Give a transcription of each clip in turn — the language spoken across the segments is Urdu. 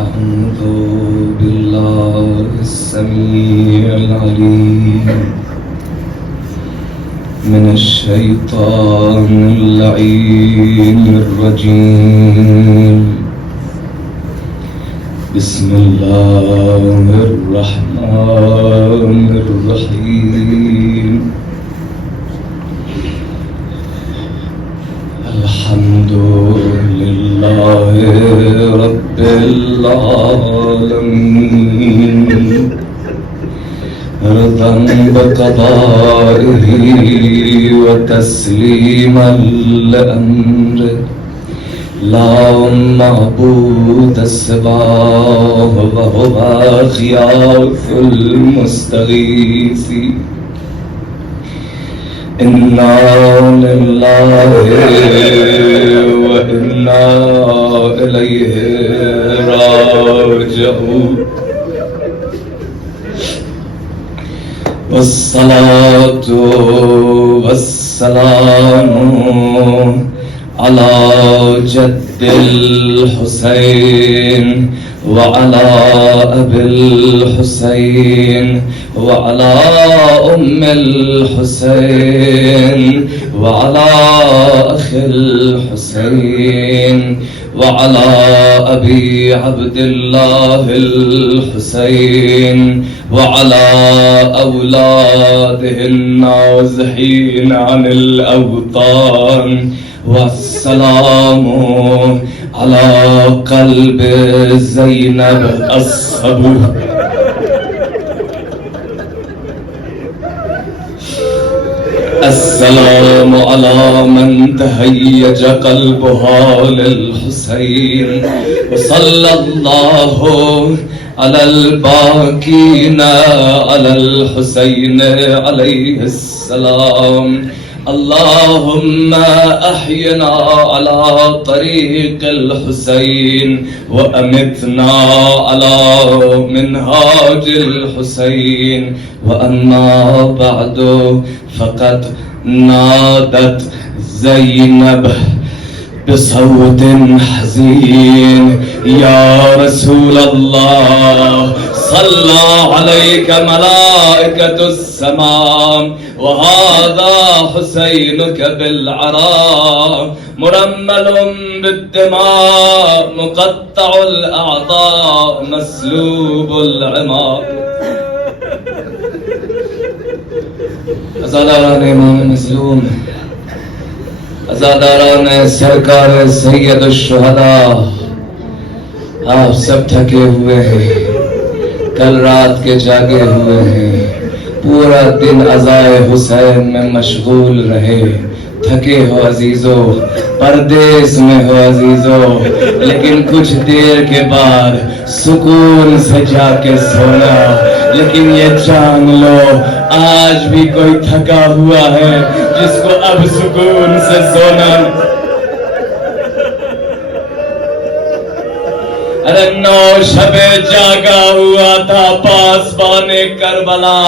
أعوذ بالله السميع العليم من الشيطان اللعين الرجيم. بسم الله الرحمن الرحيم. الحمد لله رب العالمين رضا بقضائه وتسليما لأمره لا معبود سواه وهو غياث المستغيثين. إنا لله وإنا إليه راجعون. والصلاة والسلام على جد الحسين وعلى أبي الحسين وعلى أم الحسين وعلى أخ الحسين وعلى أبي عبد الله الحسين وعلى أولاده النازحين عن الأوطان. والسلام على قلب زينب الصبور. السلام على من تهيج قلبها للحسين. وصلى الله على الباكين على الحسين عليه السلام. اللهم أحينا على طريق الحسين وأمتنا على منهاج الحسين. وأما بعد فقد نادت زينب بصوت حزين: يا رسول الله صلى عليك ملائكة السماء وهذا حسينك بالعراء مرمل بالدماء مقطع الأعضاء مسلوب العمار. عزاداران امام مظلوم، عزاداران سرکار سید الشہداء، آپ سب تھکے ہوئے ہیں، کل رات کے جاگے ہوئے ہیں، پورا دن عزائے حسین میں مشغول رہے، تھکے ہو عزیزو، پردیس میں ہو عزیزو، لیکن کچھ دیر کے بعد سکون سے جا کے سونا. لیکن یہ جان لو آج بھی کوئی تھکا ہوا ہے جس کو اب سکون سے سونا. ارے 9 شب جاگا ہوا تھا پاسبان کربلا،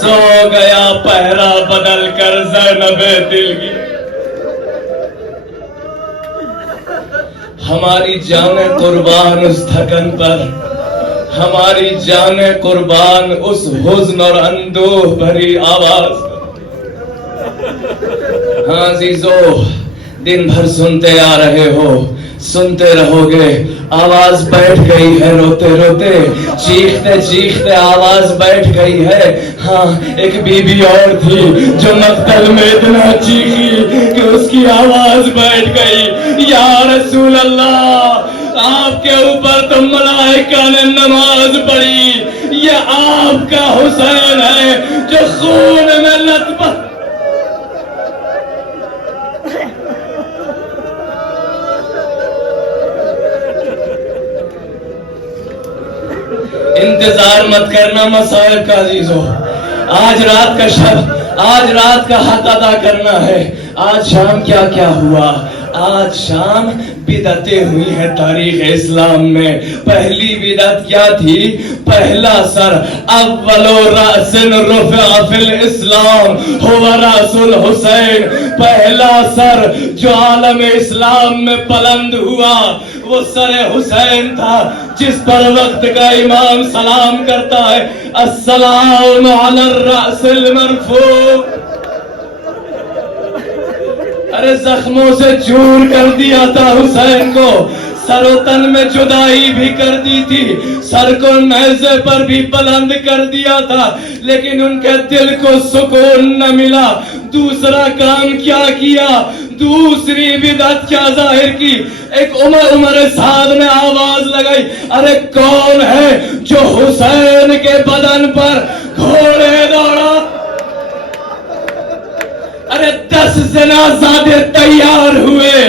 سو گیا پہرا بدل کر زینب دل کی. ہماری جانیں قربان اس تھکن پر، ہماری جانیں قربان اس حزن اور اندوہ بھری آواز. ہاں عزیزو، دن بھر سنتے آ رہے ہو، سنتے رہو گے. آواز بیٹھ گئی ہے روتے روتے، چیختے چیختے آواز بیٹھ گئی ہے. ہاں ایک بی بی اور تھی جو مقتل میں اتنا چیخی کہ اس کی آواز بیٹھ گئی: یا رسول اللہ، آپ کے اوپر تو ملائکہ نے نماز پڑھی، یہ آپ کا حسین ہے جو خون میں لتپت. انتظار مت کرنا مسائل کا عزیزو. آج رات کا شب، آج رات کا حق ادا کرنا ہے. آج شام کیا کیا ہوا؟ آج شام بدعتیں ہوئی ہیں تاریخ اسلام میں. پہلی بدعت کیا تھی؟ پہلا سر اول راس رفع فی الاسلام هو راس الحسین. پہلا سر جو عالم اسلام میں بلند ہوا وہ سر حسین تھا، جس پر وقت کا امام سلام کرتا ہے، السلام علی الرأس المرفوع۔ ارے زخموں سے چور کر دیا تھا حسین کو، سر و تن میں جدائی بھی کر دی تھی، سر کو نیزے پر بھی بلند کر دیا تھا، لیکن ان کے دل کو سکون نہ ملا۔ دوسرا کام کیا کیا، دوسری بدعت کیا ظاہر کی؟ ایک عمر سعد نے آواز لگائی، ارے کون ہے جو حسین کے بدن پر گھوڑے دوڑا؟ ارے 10 زنازادے تیار ہوئے،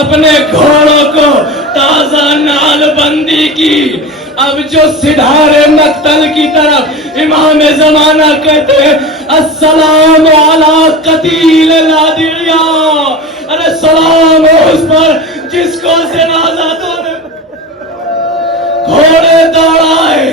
اپنے گھوڑوں کو تازہ نال بندی کی۔ اب جو سدھارے مقتل کی طرف امام زمانہ کہتے ہیں، السلام علی قتیل الادعیاء، ارے سلام ہو اس پر جس کو زنازادوں نے گھوڑے دوڑائے۔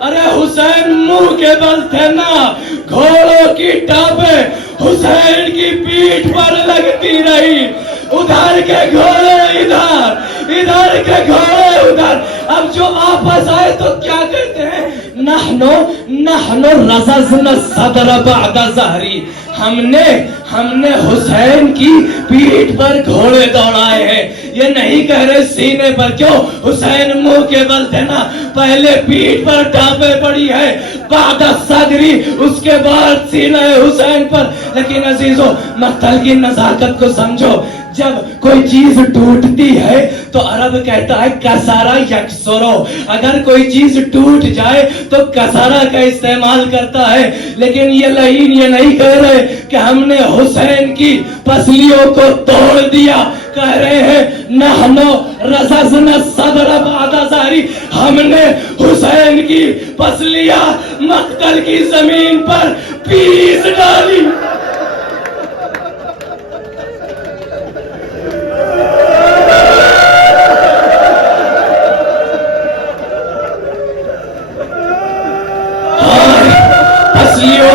ارے حسین منہ کے بل تھے نا، گھوڑوں کی ٹاپیں حسین کی پیٹھ پر لگتی رہی، ادھر کے گھوڑے ادھر، ادھر کے گھوڑے ادھر۔ اب جو آپس آئے تو کیا کہتے ہیں، نحنو رززنا الصدر بعد ظہری، ہم نے حسین کی پیٹھ پر گھوڑے دوڑائے ہیں۔ یہ نہیں کہہ رہے سینے پر، کیوں؟ حسین منہ کے بل تھے نا، پہلے پیٹھ پر ٹاپے پڑی ہے، بعد صدری، اس کے بعد سینہ حسین پر۔ لیکن عزیزو، مقتل کی نزاکت کو سمجھو، جب کوئی چیز ٹوٹتی ہے تو عرب کہتا ہے کسارا یکسرو، اگر کوئی چیز ٹوٹ جائے تو کسارا کا استعمال کرتا ہے۔ لیکن یہ لعین یہ نہیں کہہ رہے کہ ہم نے حسین کی پسلیوں کو توڑ دیا، کہہ رہے ہیں نحنو رززنا الصدر بعد ظہری، ہم نے حسین کی پسلیاں مقتل کی زمین پر پیس ڈالی۔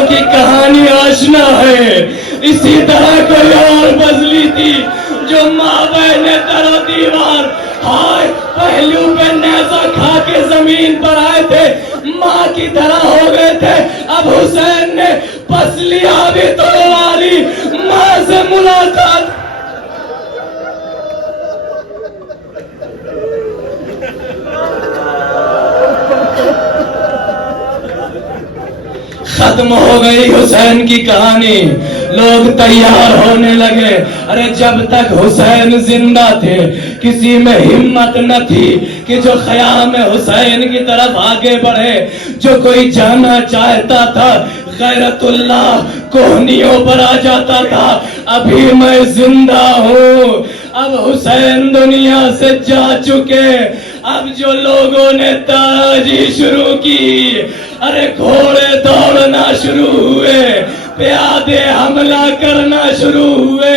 کی کہانی آشنا ہے، اسی طرح کوئی اور بزلی تھی جو مابین در و دیوار، ہائے پہلو پہ نیزہ کھا کے زمین پر آئے تھے، ماں کی طرح ہو گئے تھے۔ اب حسین نے پسلیاں بھی توڑوا لی، ماں سے ملاقات۔ ختم ہو گئی حسین کی کہانی، لوگ تیار ہونے لگے۔ ارے جب تک حسین زندہ تھے کسی میں ہمت نہ تھی کہ جو خیام حسین کی طرف آگے بڑھے۔ جو کوئی جانا چاہتا تھا غیرت اللہ کوہنیوں پر آ جاتا تھا، ابھی میں زندہ ہوں، اب حسین دنیا سے جا چکے۔ اب جو لوگوں نے تاراجی شروع کی، ارے گھوڑے دوڑنا شروع ہوئے، پیادے حملہ کرنا شروع ہوئے،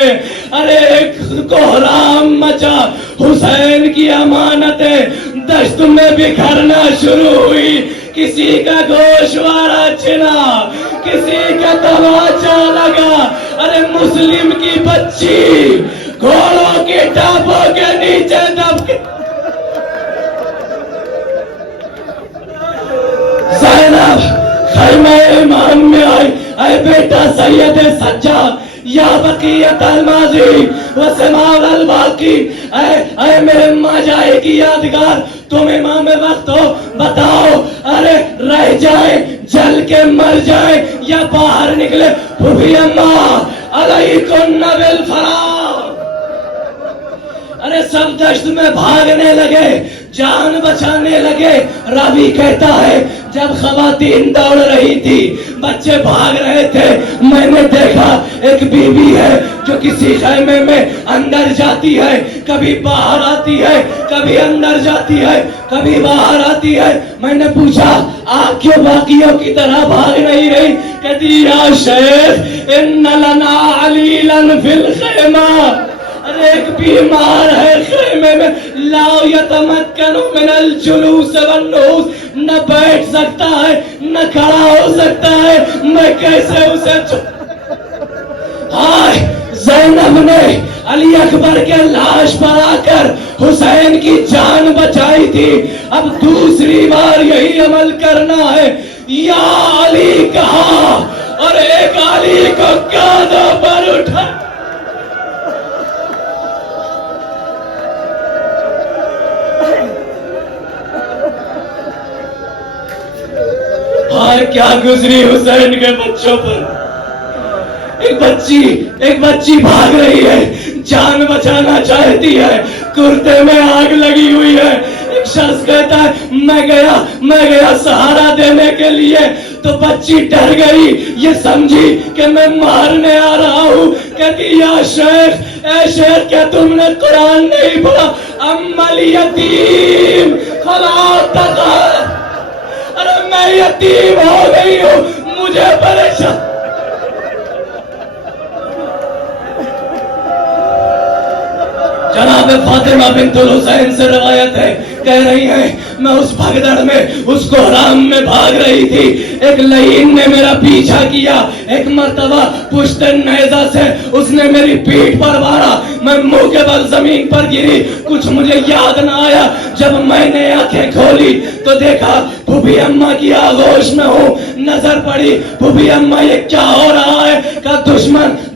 ارے ایک کوہرام مچا، حسین کی امانتیں دشت میں بکھرنا شروع ہوئی۔ کسی کا گوشوارہ چھنا، کسی کا تماچا لگا، ارے مسلم کی بچی گھوڑوں کی ٹاپوں کے نیچے دب کے زینب خیمہ امام میں آئی، اے بیٹا سید سجاد، یا بقیت الماضی و سماع الباقی، اے میرے ماں جائے کی یادگار، تم امام وقت ہو، بتاؤ ارے رہ جائیں جل کے مر جائیں یا باہر نکلے؟ پھوپھی اماں علیکم بالفرار۔ ارے سب دشت میں بھاگنے لگے، جان بچانے لگے۔ راوی کہتا ہے جب خواتین دوڑ رہی تھی، بچے بھاگ رہے تھے، میں نے دیکھا ایک بی بی ہے جو کسی خیمے میں اندر جاتی ہے، کبھی باہر آتی ہے، کبھی اندر جاتی ہے، کبھی باہر آتی ہے۔ میں نے پوچھا آپ کیوں باقیوں کی طرح بھاگ نہیں رہی؟ کہتی یا شیخ ان لنا علیلا فی الخیمہ، ارے ایک بیمار ہے خیمے میں، لا یتمکن من الجلوس والنہوس، نہ بیٹھ سکتا ہے نہ کھڑا ہو سکتا ہے، میں کیسے اسے آج زینب نے علی اکبر کے لاش پر آ کر حسین کی جان بچائی تھی، اب دوسری بار یہی عمل کرنا ہے۔ یا علی کہا اور ایک علی کو کاندھوں پر اٹھا۔ ہائے کیا گزری حسین کے بچوں پر۔ ایک بچی بھاگ رہی ہے، جان بچانا چاہتی ہے، کرتے میں آگ لگی ہوئی ہے۔ ایک شخص کہتا ہے میں گیا سہارا دینے کے لیے، تو بچی ڈر گئی، یہ سمجھی کہ میں مارنے آ رہا ہوں۔ کہتی یا شیخ، اے شیخ کیا تم نے قرآن نہیں پڑھا؟ اما الیتیم فلا تقہر، ارے میں یتیم ہو گئی ہوں، مجھے پریشان۔ جناب فاطمہ بنت الحسین سے روایت ہے، کہہ رہی ہیں میں اس بھگدڑ میں، اس کو حرام میں بھاگ رہی تھی، ایک لعین نے میرا پیچھا کیا، ایک مرتبہ پشت نیزہ سے اس نے میری پیٹھ پر مارا، میں منہ کے بل زمین پر گری، کچھ مجھے یاد نہ آیا۔ جب میں نے آنکھیں کھولی تو دیکھا پھوپھی اماں کی آغوش میں ہوں، نظر پڑی پھوپھی اماں یہ کیا ہو رہا ہے؟ کہا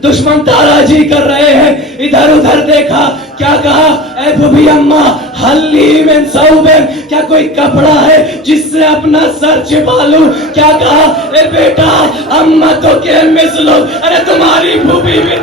دشمن تاراجی کر رہے ہیں۔ ادھر ادھر دیکھا، کیا کہا اے پھوپھی اماں حلی من ثوبن، کیا کوئی کپڑا ہے جس سے اپنا سر چھپا لوں؟ کیا کہا اے بیٹا اماں تو کے مثلو، ارے تمہاری پھوپھی بھی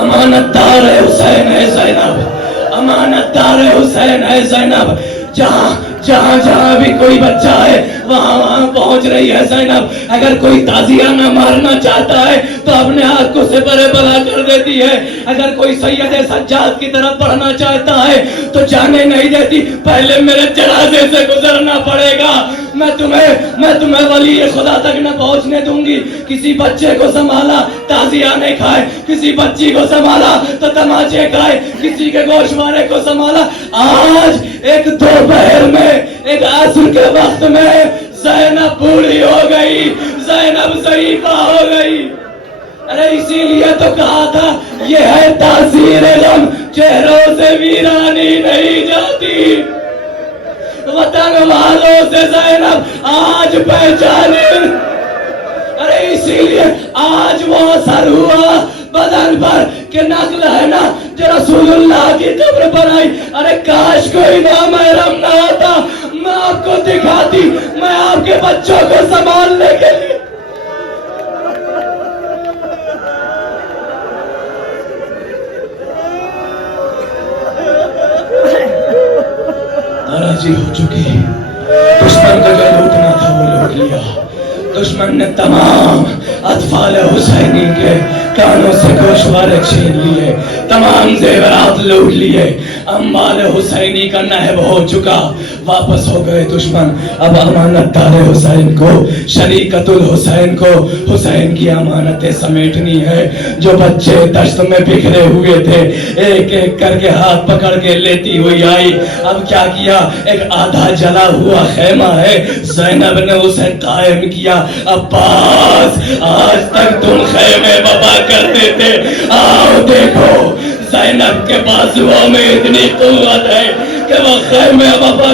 امانت دار ہے حسین ہے زینب، امانت دار ہے حسین ہے زینب، جہاں بھی کوئی بچہ ہے وہاں پہنچ رہی ہے زینب۔ اگر کوئی تازیہ نہ مارنا چاہتا ہے تو اپنے ہاتھ کو سپرے بلا کر دیتی ہے، اگر کوئی سید سجاد کی طرف بڑھنا چاہتا ہے تو جانے نہیں دیتی، پہلے میرے جنازے سے گزرنا پڑے گا، میں تمہیں ولی خدا تک نہ پہنچنے دوں گی۔ کسی بچے کو سنبھالا تازیہ نہیں کھائے، کسی بچی کو سنبھالا تو تماچے کھائے، کسی کے گوشوارے کو سنبھالا۔ آج ایک دوپہر میں، ایک عصر کے وقت میں زینب بوڑھی ہو گئی، زینب ضعیفہ ہو گئی۔ ارے اسی لیے تو کہا تھا یہ ہے تاثیر غم، چہروں سے ویرانی نہیں جاتی، وطن والوں سے زینب آج پہچانے۔ ارے اسی لیے آج وہ اثر ہوا بدن پر کہ نقل ہے نا جو رسول اللہ کی قبر پر آئی۔ ارے کاش کوئی نامحرم نہ ہوتا، میں آپ کو دکھاتی، میں آپ کے بچوں کو سنبھالنے کے لیے۔ ناراضی ہو چکی، دشمن کا جو لوٹنا تھا وہ لوٹ لیا، دشمن نے تمام اطفال حسینی کے کانوں سے گوشوارے چھین لیے، تمام زیورات لوٹ لیے، اموال حسینی کا نہب ہو چکا، واپس ہو گئے دشمن۔ اب امانت دار حسین کو، شریکت الحسین کو حسین کی امانتیں سمیٹنی ہے۔ جو بچے دشت میں بکھرے ہوئے تھے ایک ایک کر کے ہاتھ پکڑ کے لیتی ہوئی آئی۔ اب کیا کیا؟ ایک آدھا جلا ہوا خیمہ ہے، زینب نے اسے قائم کیا۔ عباس آج تک تم خیمے وفا کرتے تھے، آؤ دیکھو زینب کے بازوؤں میں اتنی قوت ہے کہ وہ خیمے وفا۔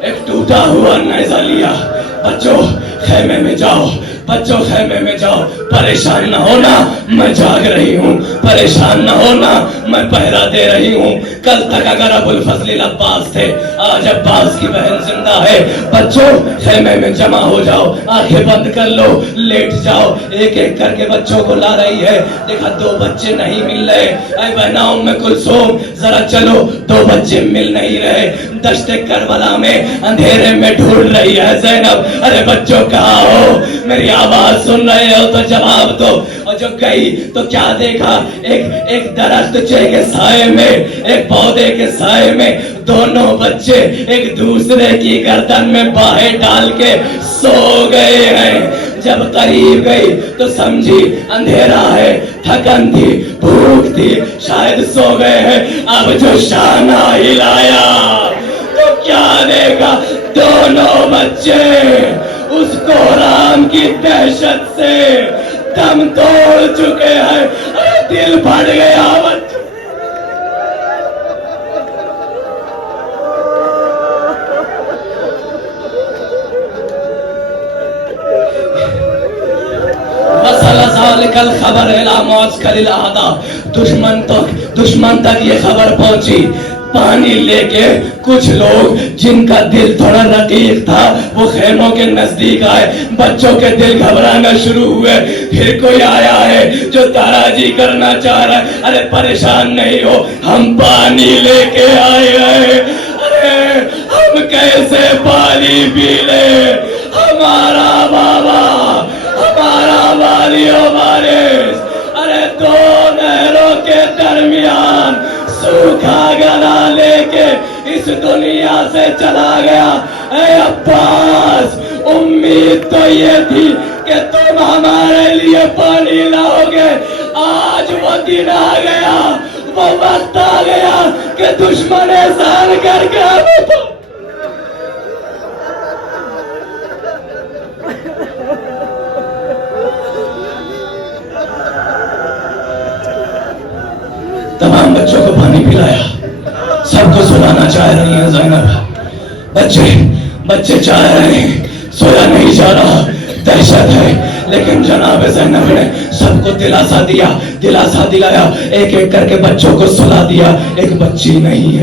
ایک ٹوٹا ہوا نیزہ لیا، بچوں خیمے میں جاؤ، بچوں خیمے میں جاؤ، پریشان نہ ہونا میں جاگ رہی ہوں، پریشان نہ ہونا میں پہرا دے رہی ہوں۔ کل تک اگر ابو الفضل عباس تھے، آج عباس کی بہن زندہ ہے۔ بچوں خیمے میں جمع ہو جاؤ، آنکھیں بند کر لو، لیٹ جاؤ۔ ایک ایک کر کے بچوں کو لا رہی ہے، دیکھا دو بچے نہیں مل رہے، اے بہنا ام کلثوم ذرا چلو، دو بچے مل نہیں رہے۔ دشت کربلا میں اندھیرے میں ڈھونڈ رہی ہے زینب، ارے بچوں کہاں ہو؟ میری آواز سن رہے ہو تو جواب دو۔ اور جو گئی تو کیا دیکھا؟ ایک درخت کے سائے میں، ایک پودے کے سائے میں دونوں بچے ایک دوسرے کی گردن میں باہیں ڈال کے سو گئے ہیں۔ جب قریب گئی تو سمجھی اندھیرا ہے، تھکن تھی، بھوک تھی، شاید سو گئے ہیں۔ اب جو شانہ ہلایا تو کیا دیکھا دونوں بچے اس کوہرام کی دہشت سے دم توڑ چکے ہیں. دل پھٹ گیا بچے. کل خبر دشمن تک یہ خبر پہنچی. پانی لے کے کچھ لوگ جن کا دل تھوڑا رقیق تھا وہ خیموں کے نزدیک آئے. بچوں کے دل گھبرانا شروع ہوئے. پھر کوئی آیا ہے جو تاراجی کرنا چاہ رہا ہے. ارے پریشان نہیں ہو, ہم پانی لے کے آئے ہیں. ارے ہم کیسے پانی پی لے؟ ہمارا بابا, ہمارا والی و وارث ارے دو نہروں کے درمیان سوکھا گلا لے کے اس دنیا سے چلا گیا. اے عباس, امید تو یہ تھی کہ تم ہمارے لیے پانی لاؤ گے. آج وہ دن آ گیا, وہ وقت آ گیا کہ دشمن احسان کر کے تمام بچوں کو پانی پلایا. سب کو سلانا چاہ رہی ہیں زینب. بچے چاہ رہے ہیں, سویا نہیں جا رہا, دہشت ہے. لیکن جناب زینب نے سب کو دلاسا دلایا. ایک ایک کر کے بچوں کو سلا دیا. ایک بچی نہیں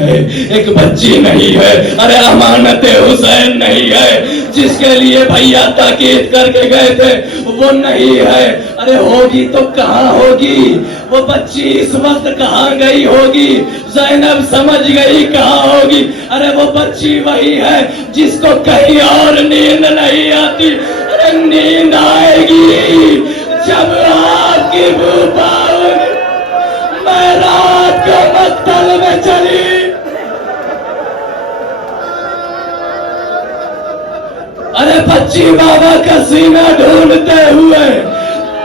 ہے. ارے امانت حسین نہیں ہے جس کے لیے بھیا تاکید کر کے گئے تھے, وہ نہیں ہے. ارے ہوگی تو کہاں ہوگی وہ بچی؟ اس وقت کہاں گئی ہوگی؟ زینب سمجھ گئی کہاں ہوگی. ارے وہ بچی وہی ہے جس کو کہیں اور نیند نہیں آتی. ارے نیند آئے گی جب آپ کی بو پاؤں گی. میں رات کو مقتل میں چلی. ارے بچی بابا کا سینہ ڈھونڈتے ہوئے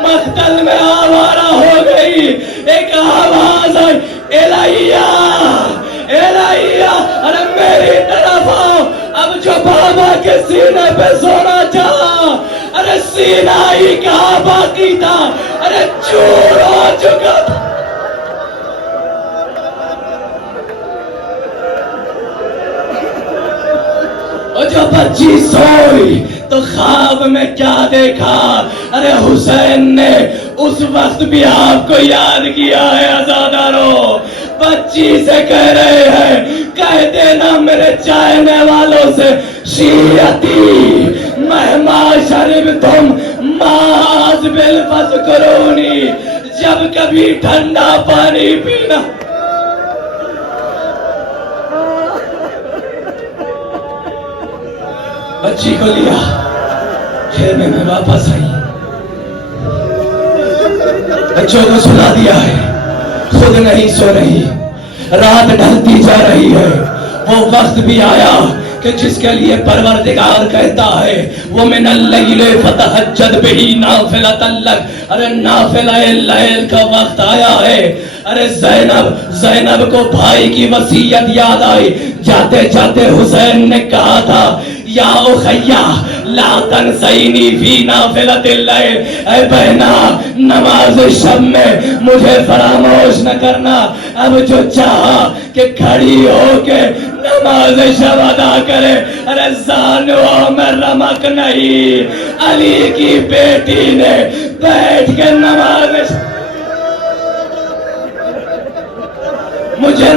مقتل میں آوارہ ہو گئی. ایک آواز آئی, الہیہ, ارے میری طرف آؤ. اب جو بابا کے سینے پہ سونا چاہا, ارے سینہ ہی کہاں باقی تھا. ارے چور ہو چکا تھا. اور جو بچی سوئی تو خواب میں کیا دیکھا؟ ارے حسین نے اس وقت بھی آپ کو یاد کیا ہے. عزادارو, بچی سے کہہ رہے ہیں, کہہ دینا میرے چاہنے والوں سے, شیعتی مہما شرب تم ماز بالفض کرونی, جب کبھی ٹھنڈا پانی پینا. بچی کو لیا, خیمے میں واپس آئی. بچوں کو سلا دیا ہے, خود نہیں سو رہی. رات ڈھلتی جا رہی ہے. وہ وقت بھی آیا کہ جس کے لیے پروردگار کہتا ہے وہ من اللیل فتہجد بہ نافلۃ لک. ارے نافلہ لیل کا وقت آیا ہے. ارے زینب کو بھائی کی وصیت یاد آئی. جاتے جاتے حسین نے کہا تھا, یا اخیہ لا تنسینی فی نافلۃ اللیل, اے بہنا نماز شب میں مجھے فراموش نہ کرنا. اب جو چاہا کہ کھڑی ہو کے نماز شب ادا کرے. ارے زانوں میں رمق نہیں, علی کی بیٹی نے بیٹھ کے نماز شب. مجھے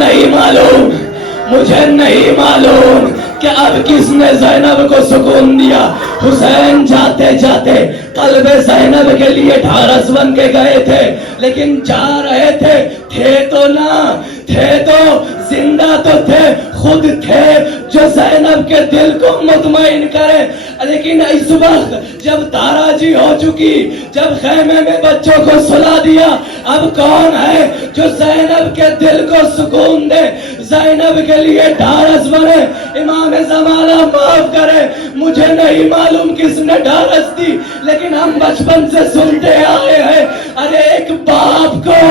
نہیں معلوم کہ اب کس نے زینب کو سکون دیا. حسین جاتے جاتے قلب زینب کے لیے ڈھارس بن کے گئے تھے, لیکن جا رہے تھے تو زندہ تو تھے, خود تھے جو زینب کے دل کو مطمئن کرے. لیکن اس وقت جب تاراجی ہو چکی, جب خیمے میں بچوں کو سلا دیا, اب کون ہے جو زینب کے دل کو سکون دے, زینب کے لیے ڈھارس بنے؟ امام زمانہ معاف کرے, مجھے نہیں معلوم کس نے ڈھارس دی, لیکن ہم بچپن سے سنتے آئے ہیں. ارے ایک باپ کو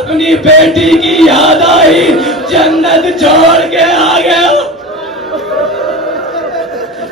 اپنی بیٹی کی یاد آئی, جنت چھوڑ کے آ گیا.